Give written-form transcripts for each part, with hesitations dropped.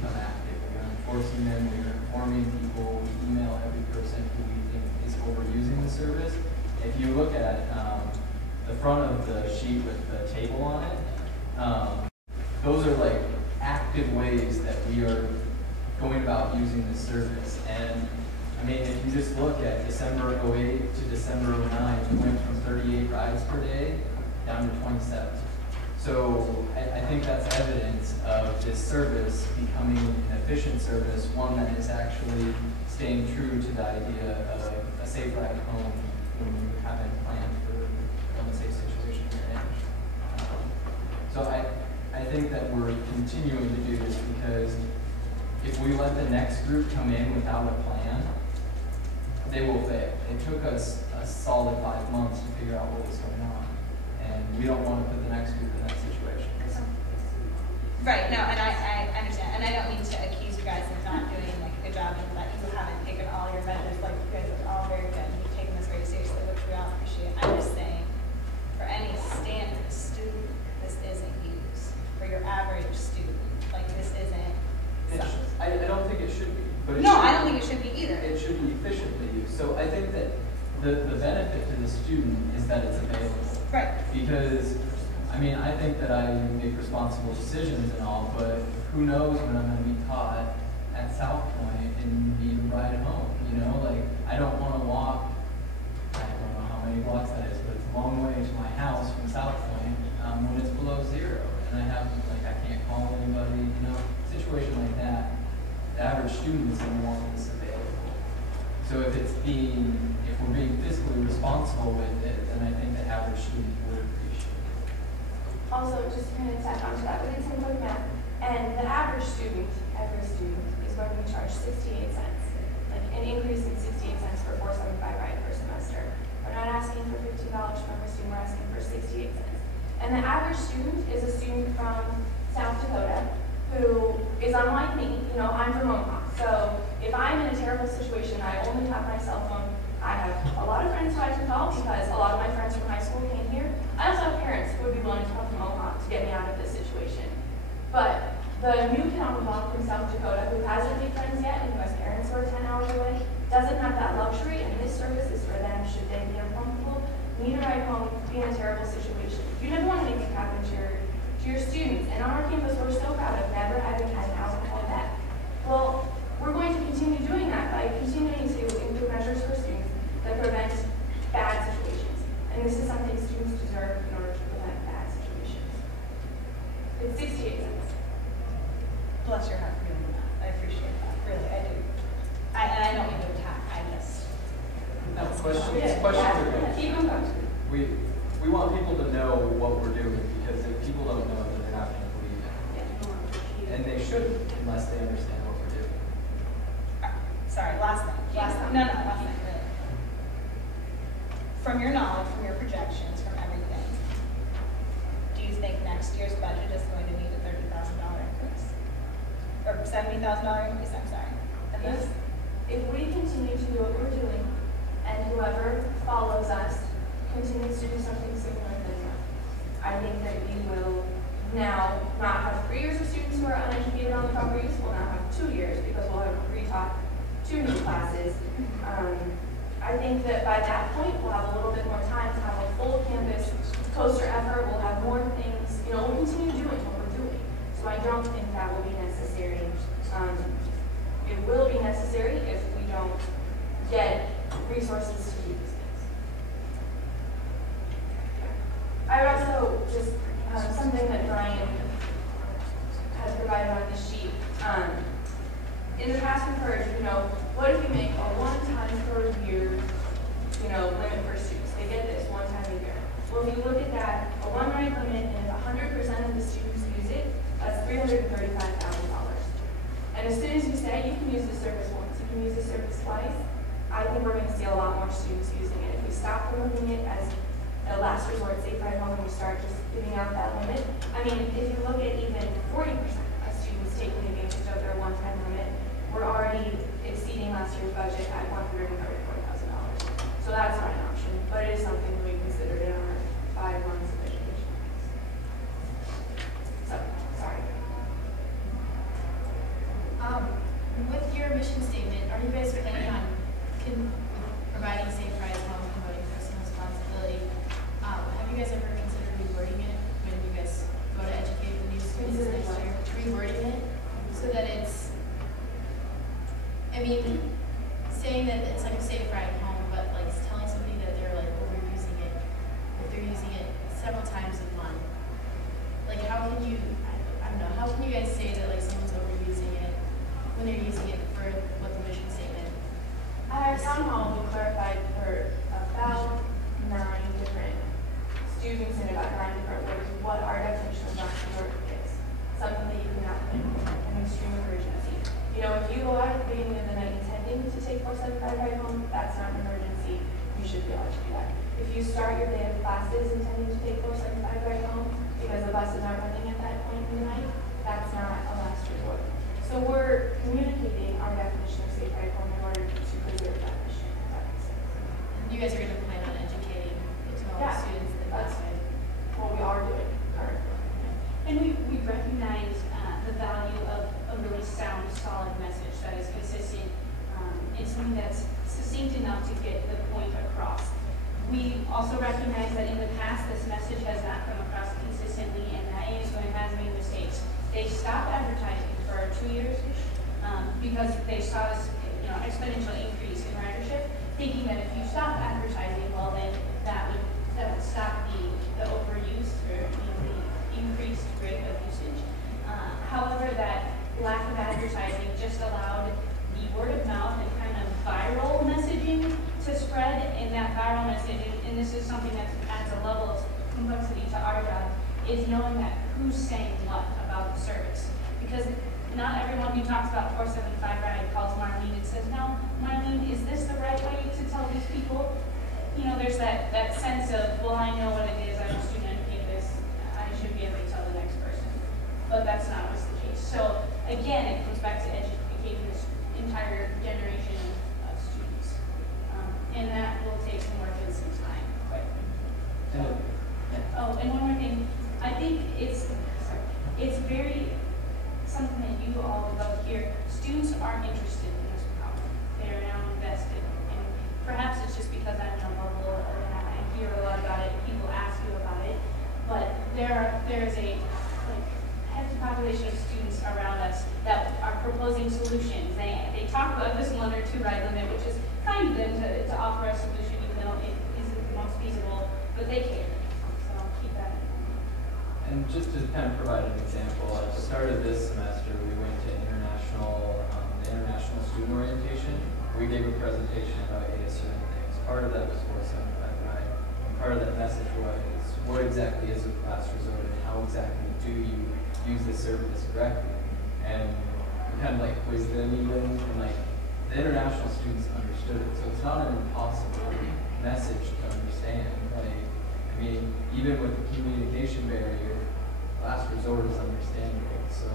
become active. We are enforcing them, we are informing people, we email every person who we think is overusing the service. If you look at the front of the sheet with the table on it, those are like active ways that we are going about using this service. And I mean, if you just look at December '08 to December '09, we went from 38 rides per day down to 27. So I think that's evidence of this service becoming an efficient service, one that is actually staying true to the idea of a safe ride home when you haven't planned for an unsafe situation you're in. So I think that we're continuing to do this because if we let the next group come in without a plan, they will fail. It took us a solid 5 months to figure out what was going on. And we don't want to put the next group in that situation. Right, no, and I understand. And I don't mean to accuse you guys of not doing like a good job and that you haven't taken all your measures. Like you guys are all very good and you've taken this very seriously, which we all appreciate. I'm just saying, for any standard student, this isn't used. For your average student, like this isn't. I don't think it should be. But no, I don't think it should be either. It should be efficiently used. So I think that the benefit to the student is that it's available. Right. Because, I mean, I think that I make responsible decisions and all, but who knows when I'm going to be caught at South Point and need a ride home, you know? Like, I don't want to walk, I don't know how many blocks that is, but it's a long way to my house from South Point when it's below 0. And I have, like, I can't call anybody, you know? Situation like that, the average student is going to want this available. So if we're being fiscally responsible with it, then I think the average student would appreciate it. Also, just to kind of tack onto that, we did some quick math, and the average student, every student, is going to be charged 68 cents, like an increase in 68 cents for 475 ride per semester. We're not asking for $15 from every student, we're asking for 68 cents. And the average student is a student from South Dakota who is unlike me. You know, I'm from Omaha. So if I'm in a terrible situation, I only have my cell phone. I have a lot of friends who I can call because a lot of my friends from high school came here. I also have parents who would be willing to come from Omaha to get me out of this situation. But the new kid on the block from South Dakota who hasn't made friends yet and who has parents who are 10 hours away doesn't have that luxury, and this service is for them should they be uncomfortable, need a ride home, be in a terrible situation. You never want to make it happen to your students. And on our campus, we're so proud of never having had an alcohol death. Well, we're going to continue doing that by continuing to include measures for students that prevent bad situations. And this is something students deserve in order to prevent bad situations. It's 68 cents. Bless your heart for doing that. I appreciate that. Really, I do. And I don't mean to attack. I just. No, questions are good. Keep them going. We want people to know what we're doing, because if people don't know, then they're not going to believe it. Yeah. And they shouldn't unless they understand what we're doing. Sorry, last thing. Last thing, really. From your knowledge, from your projections, from everything, do you think next year's budget is going to need a $30,000 increase? Or $70,000 increase, I'm sorry. If we continue to do what we're doing, and whoever follows us continues to do something similar, then I think that we will now not have 3 years of students who are uneducated on the properties. We'll now have 2 years because we'll have retaught 2 new classes. I think that by that point, we'll have a little bit more time to have a full campus coaster effort. We'll have more things, you know, we'll continue doing what we're doing. So I don't think that will be necessary. It will be necessary if we don't get resources to do these things. I would also just, something that Brian has provided on this sheet. In the past, we've heard, you know, what if you make a one-time per year, you know, limit for students? They get this one time a year. Well, if you look at that, a one-ride limit, and if 100% of the students use it, that's $335,000. And as soon as you say you can use the service once, you can use the service twice, I think we're going to see a lot more students using it. If we stop looking at it as a last resort safe ride home and we start just giving out that limit, I mean, if you look at even 40% of students taking advantage of their one-time limit, we're already exceeding last year's budget at $134,000. So that's not an option, but it is something we considered in our 5 months of education. So, sorry. guys ever consider rewording it when you guys go to educate the new students next year? Rewording it so that it's, I mean, saying that it's like a safe ride home, but like telling somebody that they're like overusing it, if they're using it several times a month. Like how can you, I don't know, how can you guys say that like someone's overusing it when they're using it for what the mission statement? At our town hall, we clarified for about 9 different students in about 9 different ways what our definition of last resort is. Something that you cannot think an extreme emergency. You know, if you go out at the beginning of the night intending to take 475 right home, that's not an emergency. You should be able to do that. If you start your day of classes intending to take 475 right home because the buses aren't running at that point in the night, that's not a last resort. So we're communicating our definition of safe ride home in order to preserve that mission. If that makes sense. You guys are going to plan on educating the 12 students in that way. What we are doing currently. And we recognize the value of a really sound, solid message that is consistent and something that's succinct enough to get the point across. We also recognize that in the past, this message has not come across consistently, and that ASU has made mistakes. They stopped advertising for 2 years because they saw this exponential increase in ridership, thinking that if you stop advertising, well then that would stop the overuse or the increased rate of usage. However, that lack of advertising just allowed the word of mouth and kind of viral messaging to spread, and that viral message, and this is something that adds a level of complexity to our job, is knowing that who's saying what about the service. Because not everyone who talks about 475 ride calls Marlene and says, no, Marlene, is this the right way to tell these people? You know, there's that sense of, well, I know what it is, I'm a student educator, this, I should be able to tell the next person. But that's not always the case. So again, it comes back to educating this entire generation of students. And that will take some work and some time, quite frankly. Oh, and one more thing. I think it's very something that you all develop here. Students aren't interested in this problem. They are now invested. And perhaps it's just because I'm in a bubble and I hear a lot about it, people ask you about it. But there is a hefty population of students around us that are proposing solutions. They talk about this 1 or 2 ride limit, which is kind of them to offer a solution, even though it isn't the most feasible, but they care. So I'll keep that in mind. And just to kind of provide an example, at the start of this semester, we went to the international student orientation. We gave a presentation about ASU and things. Part of that was 475 ride, and part of that message was what exactly is a last resort and how exactly do you use the service correctly. And we kind of quizzed them even, and the international students understood it. So it's not an impossible message to understand. I mean, even with the communication barrier, last resort is understandable. So,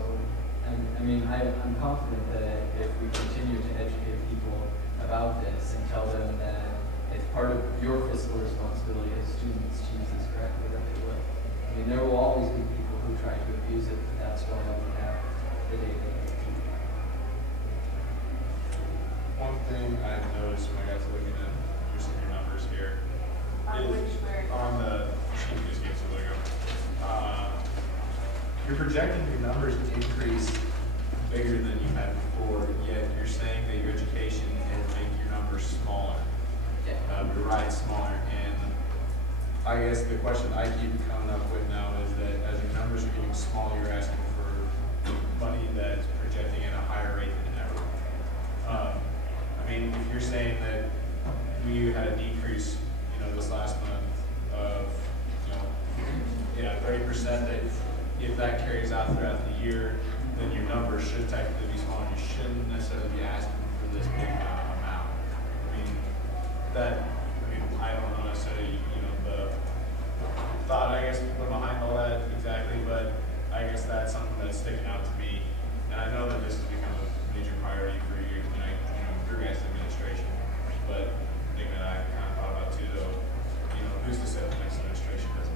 I'm confident that if we continue to educate people about this and tell them that it's part of your fiscal responsibility as students to use this correctly, that they will. I mean, there will always be people who try to abuse it, but that's why we have the data. One thing I noticed when I got to looking at just your numbers here is on the sheet you just gave us a little ago. You're projecting your numbers to increase bigger than you had before, yet you're saying that your education will make your numbers smaller. Your rides smaller. And I guess the question I keep coming up with now is that as your numbers are getting smaller, you're asking for money that's projecting at a higher rate than ever. If you're saying that we had a decrease, this last month of, 30%, that if that carries out throughout the year, then your numbers should technically be smaller. You shouldn't necessarily be asking for this big amount. I don't know necessarily, the thought, I guess, behind all that exactly, but I guess that's something that's sticking out to me. And I know that this has become a major priority for you, your guys' administration, but the thing that I kind of thought about too, though, who's to say the next administration doesn't